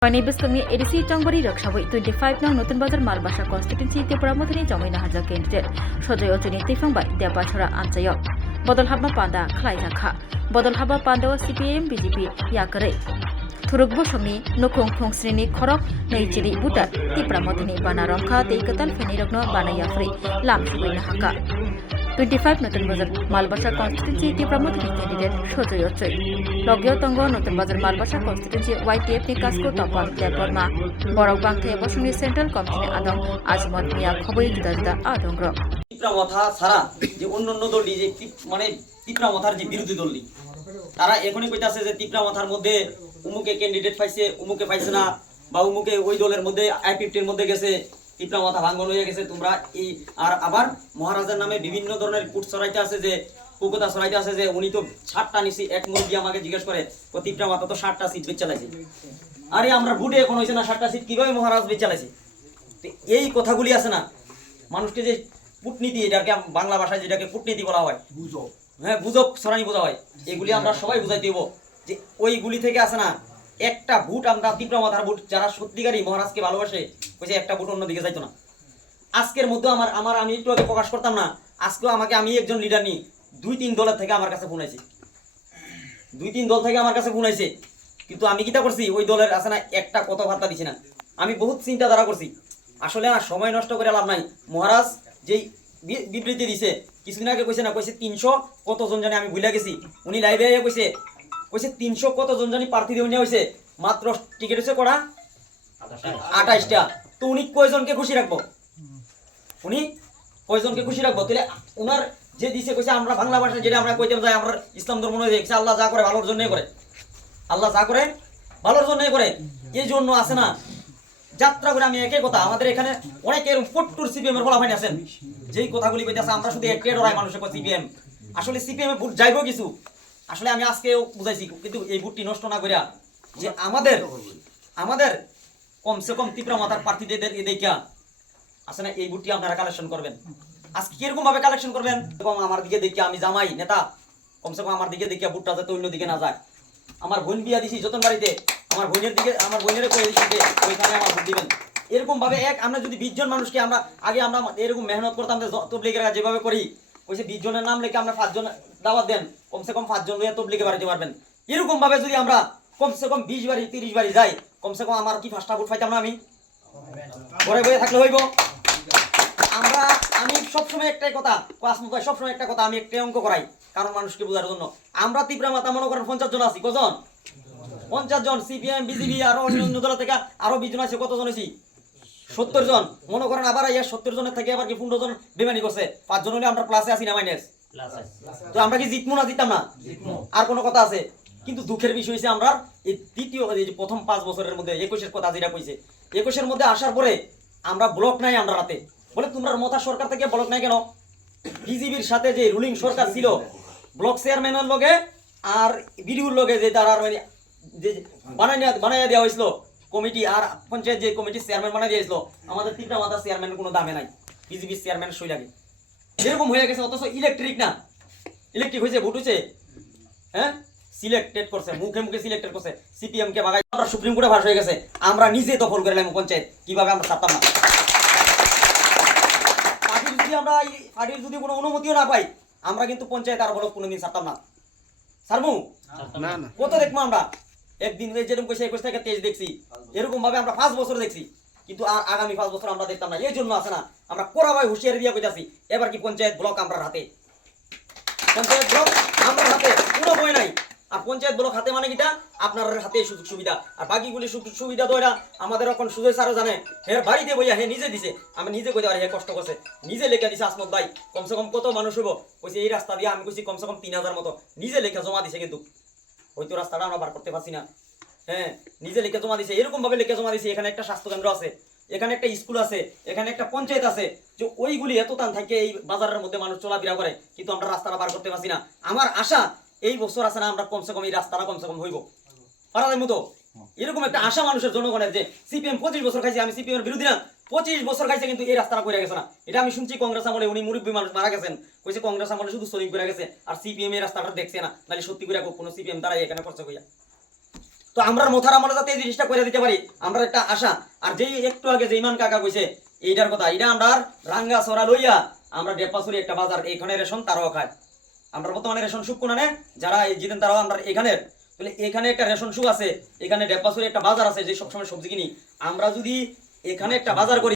Biskangi edisi Changbari Rakshavai 25 nang Notun Bazar Malbasa constituency Tripura Muthini Jamina Haja candidate Sojoy Ochuni Tifangbai Debachora Anchayok Bodol Haba Panda Khlai Jakha Bodol Haba Panda CPM BJP Yakare Thuruk Bosomni Nokong Khongsrini Khorok Neichiri Buta Tripura Muthini Bana Rongkha Teikatal Feni Rokno Bana Yafri Lam Subaina Haka 25 Notun Bazar Malbasa constituency Tripura Muthini candidate Sojoy Ochoi Logyo Tongo Notun Bazar Malbasa constituency YTF ni Kasko Topon Deporma Borok Bangke Bosuni Central Committee Adong Azmot Mia Khoboi Juda Juda Adongro Tipra মাথা ছাড়া যে অন্যান্য দলটি যে মানে তিপ্রা মাথার যে বিরোধী দলটি তারা এখনই কইতাছে যে তিপ্রা মাথার মধ্যে উমুকে ক্যান্ডিডেট পাইছে উমুকে পাইছে না বা উমুকে ওই দলের মধ্যে আইপিএফটির মধ্যে গেছে তিপ্রা মাথা ভাঙন হয়ে গেছে তোমরা এই আর আবার মহারাজার নামে বিভিন্ন ধরনের কুট ছড়াইতে আছে যে কুকতা ছড়াইতে আছে যে উনি তো 60টা নিছি এক মুরগি আমাকে জিজ্ঞেস করে ও তিপ্রা মাথা তো 60টা সিট বেচ চালাইছে আরে আমরা ভোটে এখন হইছে না 60টা সিট কিভাবে মহারাজ বেচ চালাইছে তো এই কথাগুলি আছে না মানুষকে যে কূটনীতি এটাকে বাংলা ভাষায় যেটাকে কূটনীতি বলা হয় গুজব হ্যাঁ গুজব ছড়ানি বোঝা হয় এগুলি আমরা সবাই বুঝাই দেব যে ওইগুলি থেকে আসে না একটা ভোট আমরা তিপ্রা মাথার ভোট যারা সত্যিকারই মহারাজকে ভালোবাসে কইছে একটা ভোট অন্যদিকে যাইতো না আজকের মধ্যে আমার আমি একটু আগে প্রকাশ করতাম না আজকেও আমাকে আমি একজন লিডার নি 2-3 দলের থেকে আমার কাছে ফোন আইছে 2-3 দল থেকে আমার কাছে ফোন আইছে কিন্তু আমি কিটা করছি ওই দলের আছে না একটা কথাবার্তা দিছি না আমি বহুত চিন্তা ধারা করছি আসলে না সময় নষ্ট করে লাভ নাই মহারাজ যেই বিবৃতি দিছে কিছুদিন আগে কইছে না কইছে 300 কতজন জানি আমি ভুলে গেছি উনি লাইভে আইয়া কইছে 300 কতজন জানি প্রার্থী দেওয়া হইছে মাত্র টিকিট হইছে করা 28টা তো উনি কয়জনকে খুশি রাখবো উনি কয়জনকে খুশি রাখবো তাহলে ওনার যে দিছে কইছে আমরা বাংলা ভাষা যেটা আমরা কইতাম যাই আমরা ইসলাম ধর্ম নয় দেখছি আল্লাহ যা করে ভালোর জন্যই করে আল্লাহ যা করে ভালোর জন্যই করে এই জন্য আছে না যাত্রা করে আমি একই কথা আমাদের এখানে অনেক এরকম ফট্টুর সিপিএম এর ফলাফল আছেন যেই কথাগুলি কইতাছে আমরা শুধু একটাই ডরাই মানুষের কথা সিপিএম আসলে সিপিএম এ ভোট যাইবো কিছু আসলে আমি আজকেও বুঝাইছি কিন্তু এই ভোটটি নষ্ট না করিয়া যে আমাদের কমসে কম তিপ্রা মাথার প্রার্থীদের দেখিয়া আছে না এই ভোটটি আপনারা কালেকশন করবেন আজকে কিরকম ভাবে কালেকশন করবেন এবং আমার দিকে দেখিয়া আমি জামাই নেতা কমসে কম আমার দিকে দেখিয়া ভোটটা যাতে অন্য দিকে না যায় আমার বোন বিয়া দিছি যতন বাড়িতে আমার বোনের দিকে আমার বোনের কই দিছি যে ওইখানে আমার ভোট দিবেন এরকম ভাবে এক আমরা যদি 20 জন মানুষকে আমরা আগে আমরা এরকম মেহনত করতাম যে তবলিগের কাজ যেভাবে করি কইছে 20 জনের নাম লিখে আমরা 5 জন দাওয়াত দেন কমসে কম 5 জন লইয়া তবলিগে বাড়িতে পারবেন এরকম ভাবে যদি আমরা কমসে কম 20 বাড়ি 30 বাড়ি যাই কমসে কম আমার কি ফার্স্টটা ভোট পাইতাম না আমি ঘরে বসে থাকলে হইব আমি সবসময় একটাই কথা ক্লাসমুখায় সবসময় একটা কথা আমি একটাই অঙ্ক করাই কারণ মানুষকে বোঝার জন্য আমরা তিপ্রা মাথা মনে করেন 50 জন আছি কজন 50 জন সিপিএম বিজেপি আর অন্য দল থেকে আরো 20 জন আছে কতজন আছি 70 জন মনে করেন আবার এই 70 জনের থেকে আবার কি 15 জন বেমানি করছে 5 জন হলে আমরা প্লাসে আছি না মাইনাস তো আমরা কি জিতমু না জিততাম না আর কোনো কথা আছে কিন্তু দুঃখের বিষয় হইছে আমরা এই দ্বিতীয় এই যে প্রথম 5 বছরের মধ্যে 21 এর কথা যেটা কইছে 21 এর মধ্যে আসার পরে আমরা ব্লক নাই আমরা রাতে বলে তোমরা মমতা সরকার থেকে ব্লক নাই কেন বিজেপির সাথে যে রুলিং সরকার ছিল ব্লক চেয়ারম্যানের লগে আর বিডিওর লগে যে তারা মানে যে বানাইয়া দেওয়া হয়েছিল কমিটি আর পঞ্চায়েত যে কমিটির চেয়ারম্যান বানাই দিয়েছিল আমাদের তিনটা মাথা চেয়ারম্যানের কোনো দামে নাই বিজেপির চেয়ারম্যান সই লাগে এরকম হয়ে গেছে অথচ ইলেকট্রিক না ইলেকট্রিক হয়েছে ভোট হয়েছে হ্যাঁ সিলেক্টেড করছে মুখে মুখে সিলেক্টেড করছে সিপিএম কে বাগাই আমরা সুপ্রিম কোর্টে ভাস হয়ে গেছে আমরা নিজে দখল করে নিলাম পঞ্চায়েত কিভাবে আমরা ছাড়তাম না আমরা পার্টির যদি কোনো অনুমতিও না পাই আমরা কিন্তু পঞ্চায়েত আর ব্লক কোনোদিন ছাড়তাম না ছাড়বো না কত দেখবো আমরা একদিন যেরকম কইছে 21 থেকে 23 দেখছি এরকম ভাবে আমরা 5 বছর দেখছি কিন্তু আর আগামী 5 বছর আমরা দেখতাম না এই জন্য আছে না আমরা কোরা ভাই হুঁশিয়ারি দিয়া কইতাছি এবার কি পঞ্চায়েত ব্লক আমরা হাতে পঞ্চায়েত ব্লক আমরা হাতে কোনো ভয় নাই আর পঞ্চায়েত ব্লক হাতে মানে কিটা আপনার হাতে সুযোগ সুবিধা আর বাকিগুলি সুবিধা দয়রা আমাদের এখন সুজয় স্যারও জানে হে বাড়িতে বইয়া হে নিজে দিছে আমি নিজে কইতে পারি হে কষ্ট করছে নিজে লেখা দিছে আসমত ভাই কমসে কম কত মানুষ হইব কইছে এই রাস্তা দিয়ে আমি কইছি কমসে কম 3000 মতো নিজে লেখা জমা দিছে কিন্তু হয়তো রাস্তাটা আমরা বার করতে পারছি না হ্যাঁ নিজে লেখা জমা দিছে এরকম ভাবে লেখা জমা দিছে এখানে একটা স্বাস্থ্য কেন্দ্র আছে এখানে একটা স্কুল আছে এখানে একটা পঞ্চায়েত আছে যে ওইগুলি এত টান থাকে এই বাজারের মধ্যে মানুষ চলাফেরা করে কিন্তু আমরা রাস্তাটা বার করতে পারছি না আমার আশা এই বছর আছে না আমরা কমসে কম এই রাস্তাটা কমসে কম হইব পারাদের মতো এরকম একটা আশা মানুষের জনগণের যে সিপিএম 25 বছর খাইছে আমি সিপিএম এর বিরোধী না 25 বছর খাইছে কিন্তু এই রাস্তাটা করে গেছে না এটা আমি শুনছি কংগ্রেস আমলে উনি মুরব্বী মানুষ মারা গেছেন কইছে কংগ্রেস আমলে শুধু সলিং করে গেছে আর সিপিএম এই রাস্তাটা দেখছে না নালে সত্যি করে কোনো সিপিএম দ্বারা এখানে খরচ হইয়া তো তো আমরা মথার আমলে যাতে এই জিনিসটা করে দিতে পারি আমরা একটা আশা। আর যেই একটু আগে যে ইমান কাকা কইছে এইটার কথা, এটা আমরা রাঙ্গা সরা লইয়া আমরা ডেপাসুরি একটা বাজার এখানে রেশন তারাও খায়। আমরা বর্তমানে রেশন সুখ কোনানে যারা জিতেন তারাও আমরা এখানে, তাহলে এখানে একটা রেশন সুখ আছে, এখানে ডেপাসুরি একটা বাজার আছে যে সবসময় সবজি কিনি। আমরা যদি এখানে একটা বাজার করি